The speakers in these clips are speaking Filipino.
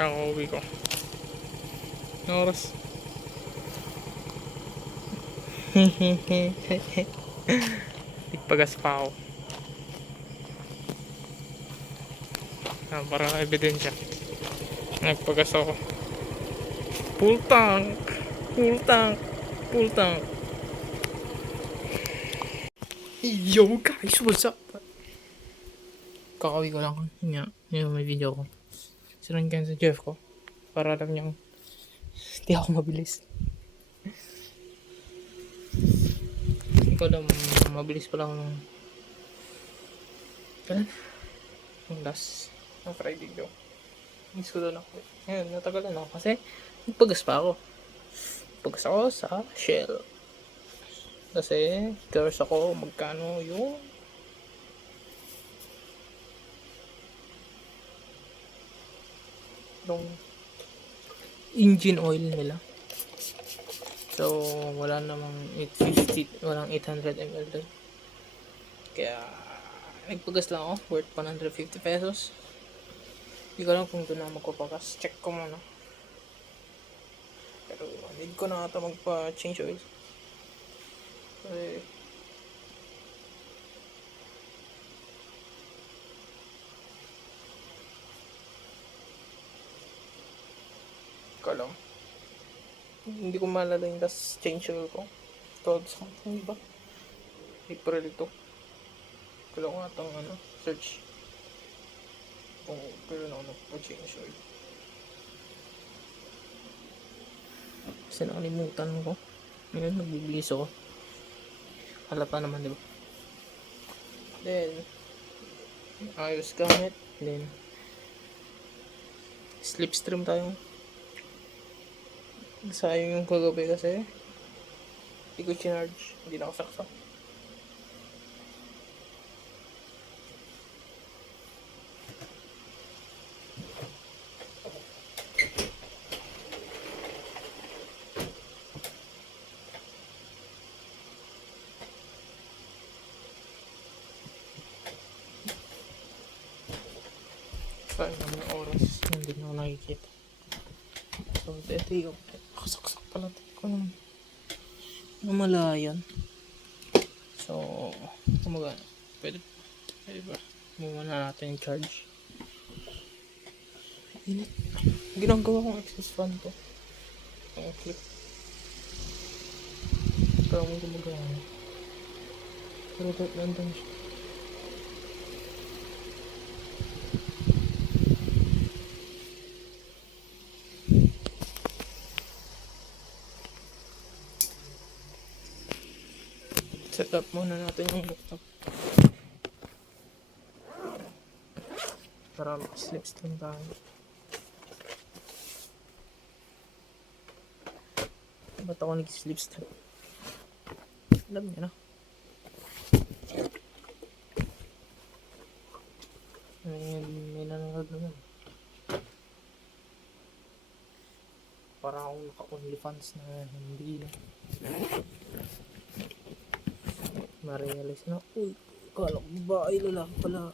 Kakauwi ko. Anong oras? Nagpagas pa ako. Para ebidensya. Nagpagas ako. Full tank! Full tank! Full tank! Yo guys, what's up? Kakauwi ko lang. Yun may video ko. Sinunod ka sa Jeff ko. Para alam niyang hindi ako mabilis. Ikaw lang, mabilis pa lang nung kailan? Yung last ng Friday daw. Miss ko doon ako. Ngayon, natagalan ako kasi nagpagas pa ako. Nagpagas ako sa Shell. Kasi curious ako magkano yung engine oil nila. So wala namang 850, walang 800 ml doon. Kaya nagpagas lang ako, worth 150 pesos. Hindi ko alam kung doon na magpapagas. Check ko muna. Pero need ko na ata magpa-change oil. Kasi ko lang. Hindi ko maalala yung last change oil ko. 12 something, diba? April ito. Kailangan ko natang search kung kailan ako nagpa-change oil. Kasi nakalimutan ko. Ngayon nagbibihis ako. Halata naman, diba? Then ayos gamit. Then slipstream tayo. Sayang yung kagabi kasi hindi ko charge, hindi na ako saksak. Sayang naman yung oras, hindi na ako nakikita. So ito yung kasaksak pala ko naman namalayan. So kumagana, pwede ba muna natin yung charge. Init. Ginagawa kong excess fan to ang clip pero mo gumagana, pero nandun siya. Set up muna natin yung laptop para makaslipstream tayo. Ba't ako nag-slipstream? Alam niya na. May nanonood naman. Para akong naka-OnlyFans na hindi na. Ma-realize na, uy, kala ko babae, lalaki pala.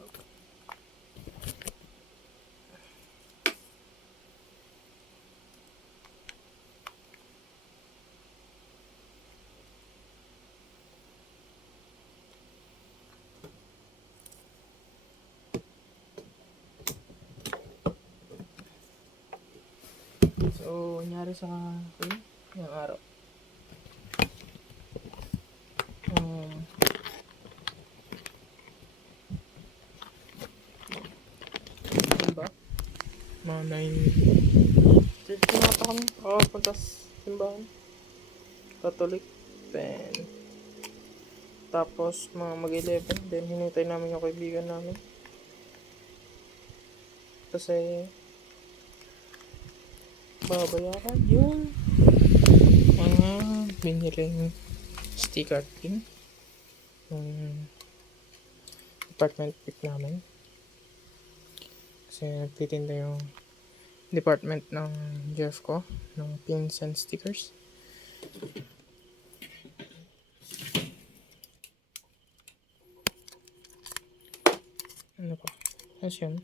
So, nangyari sa yung araw. Diba? Mga 9. Tinata kami. Puntas simbahan. Catholic. Then, tapos mga mag-11. Then, hinintay namin yung kaibigan namin. Kasi, babayaran yung mga biniling sticker pin yung department pick namin. Kasi nagtitinda yung department ng Jeff ko ng pins and stickers. Ano pa? Ayos yun.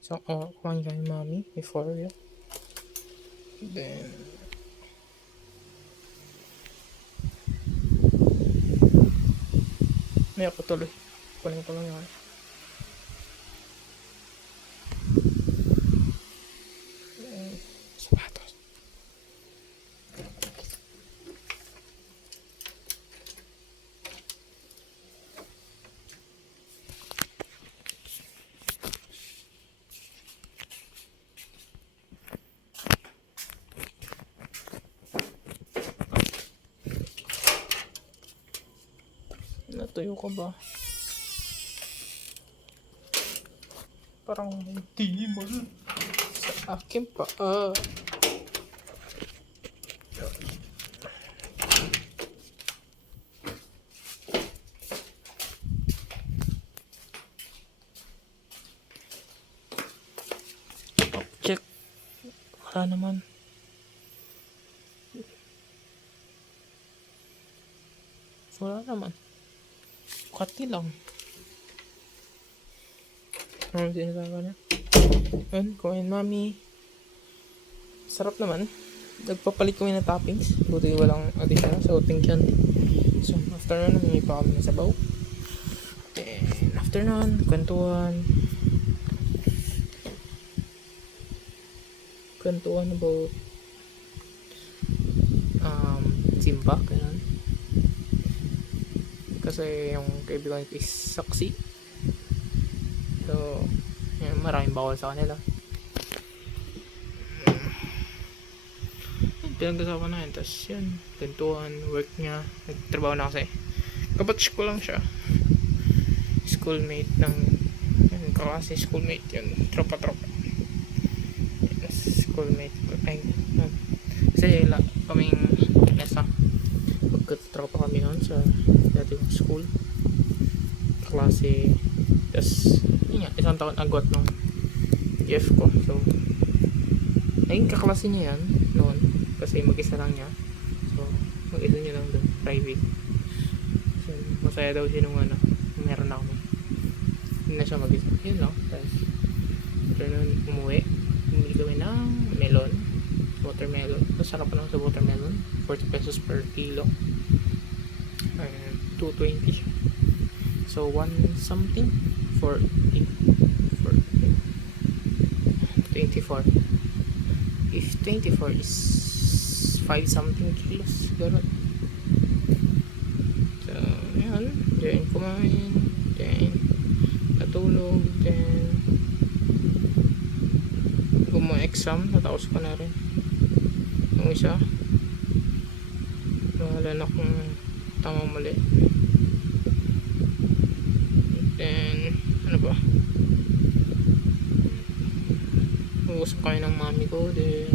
So, kumain kami mami before yun. Then, may ako tuloy. Kunin ko lang yun. Sapatos. Natuyo ka ba? Parang hindi mo sa akin pa. Check. Wala naman. Wala naman. Kati lang. Ano sinasabi niya? Yun, kumain mami. Sarap naman. Nagpapalit kami ng toppings. Buti walang additional sa uting candy. So, after nun, namin pa kami ng sabaw. Then, after nun, kwentuhan. Kwentuhan about Simba, ganun. Kasi yung kaibigan ko is saksi. So, yun, maraming bawal sa kanila. Pinag-usapan na yun. Tapos yun, kwentuhan, work niya. Nagtrabaho na kasi. Kabatch ko lang siya. Schoolmate ng yun, kaklase schoolmate yun. Tropa-tropa. Yun, schoolmate. Ay, yun. Kasi kaming nasa magkatropa kami noon sa dating school. Kaklase. Tapos, yun nga, isang taon agwat ng GF ko. So, naging kaklase niya yan noon. Kasi mag-isa lang niya. So, mag-isa niya lang doon. Private. So, masaya daw siya nung meron ako. Hindi na siya mag-isa. Yun lang. Tapos, after nun, umuwi. Bumili kami ng melon. Watermelon. Masarap pa lang sa watermelon. 40 pesos per kilo. 220 siya. So, 1 something. 24. If 24 is 5 something kilos, gano'n. So, yun. Then, kumain. Then, natulog. Then, exam. Natapos ko na rin. Yung isa. Wala na akong tama mali. Then, ano ba? Uusap kami ng mami ko. Then,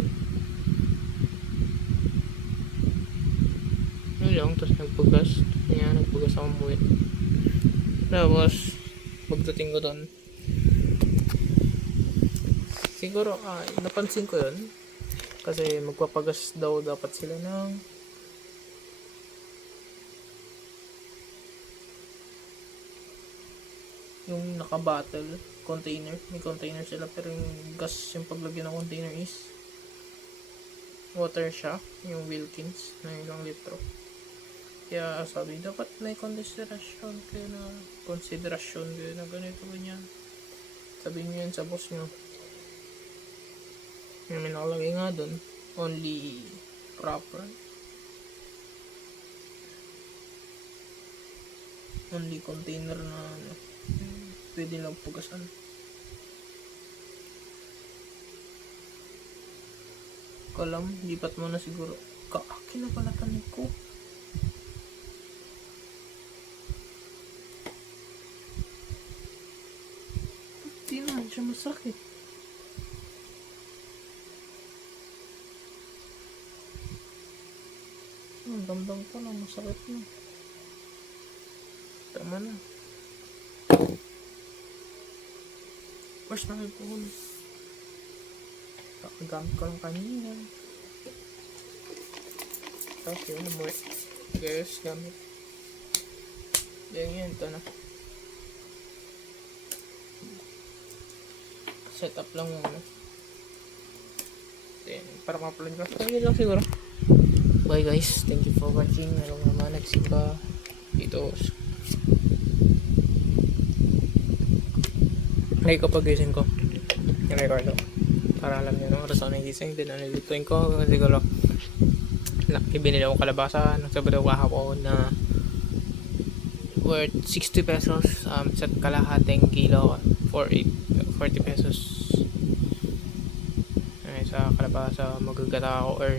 yun lang. Tapos nagpugas. Kaya nagpugas ako umuwi. Tapos, pagdating ko doon, siguro, napansin ko yun. Kasi magpapagas daw dapat sila ng yung naka-bottle container. May container sila pero yung gas yung paglagyan ng container is water siya. Yung Wilkins na ilang litro. Kaya sabi, dapat may konsiderasyon kayo na ganito ganyan. Sabihin nyo yan sa boss nyo. Yung may nakalagay nga dun, only proper. Only container na pwede lang pugasan. Kalam, lipat mo na siguro. Kaakin na pala tanig ko. Hindi naman siya masakit. Damdam ko na masakit na. Tama na. Where's my phone? Kakagamit ko lang kanina. Tapos yun, umuwi. Guys, gamit. Yan, ito na. Set up lang muna. Then, para ma-upload ko. So, yun lang siguro. Bye guys. Thank you for watching. Ano naman, nagsimba. Dito. Like ko pag-gising ko. I-record ko. Para alam nyo no, oras ako nagising. Then, nilituin ko. Siguro, binili akong kalabasa. Nagsabi daw kahapon na worth 60 pesos sa kalahating kilo for 40 pesos. Ay, sa kalabasa magagata ako or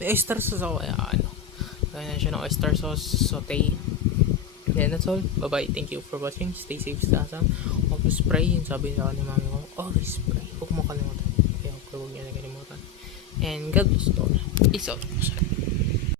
may oyster sauce ako kaya ano kaya na siya ng oyster sauce saute. Then that's all. Bye bye. Thank you for watching. Stay safe sa asa. Huwag mo spray. Sabi sa akin ni mami ko, always spray. Huwag mo kalimutan. Kaya huwag niya na kalimutan. And God bless you all. Peace out.